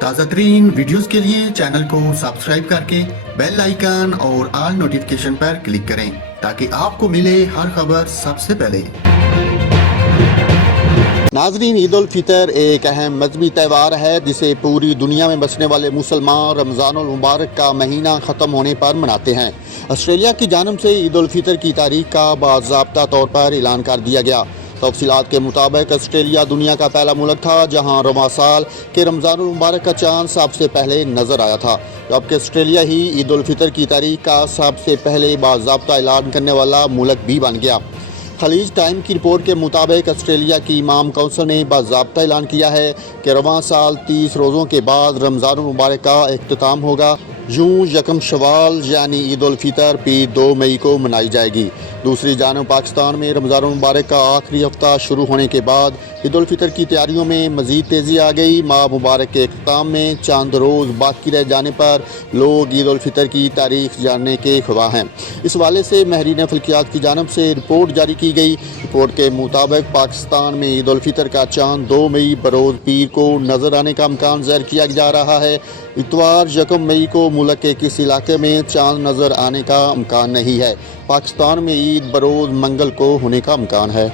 تازہ ترین ویڈیوز کے لیے چینل کو سبسکرائب کر کے بیل آئیکن اور آل نوٹیفیکیشن پر کلک کریں تاکہ آپ کو ملے ہر خبر سب سے پہلے۔ ناظرین، عید الفطر ایک اہم مذہبی تہوار ہے جسے پوری دنیا میں بسنے والے مسلمان رمضان المبارک کا مہینہ ختم ہونے پر مناتے ہیں۔ آسٹریلیا کی جانب سے عید الفطر کی تاریخ کا باضابطہ طور پر اعلان کر دیا گیا۔ تفصیلات کے مطابق آسٹریلیا دنیا کا پہلا ملک تھا جہاں رواں سال کے رمضان المبارک کا چاند سب سے پہلے نظر آیا تھا، جبکہ آسٹریلیا ہی عید الفطر کی تاریخ کا سب سے پہلے باضابطہ اعلان کرنے والا ملک بھی بن گیا۔ خلیج ٹائم کی رپورٹ کے مطابق آسٹریلیا کی امام کونسل نے باضابطہ اعلان کیا ہے کہ رواں سال 30 روزوں کے بعد رمضان المبارک کا اختتام ہوگا۔ یوں یکم شوال یعنی عید الفطر پیر 2 مئی کو منائی جائے گی۔ دوسری جانب پاکستان میں رمضان المبارک کا آخری ہفتہ شروع ہونے کے بعد عید الفطر کی تیاریوں میں مزید تیزی آ گئی۔ ماہ مبارک کے اختتام میں چند روز باقی رہ جانے پر لوگ عید الفطر کی تاریخ جاننے کے خواہاں ہیں۔ اس حوالے سے ماہرین فلکیات کی جانب سے رپورٹ جاری کی گئی۔ رپورٹ کے مطابق پاکستان میں عید الفطر کا چاند 2 مئی بروز پیر کو نظر آنے کا امکان ظاہر کیا جا رہا ہے۔ اتوار یکم مئی کو ملک کے کسی علاقے میں چاند نظر آنے کا امکان نہیں ہے۔ پاکستان میں عید بروز منگل کو ہونے کا امکان ہے۔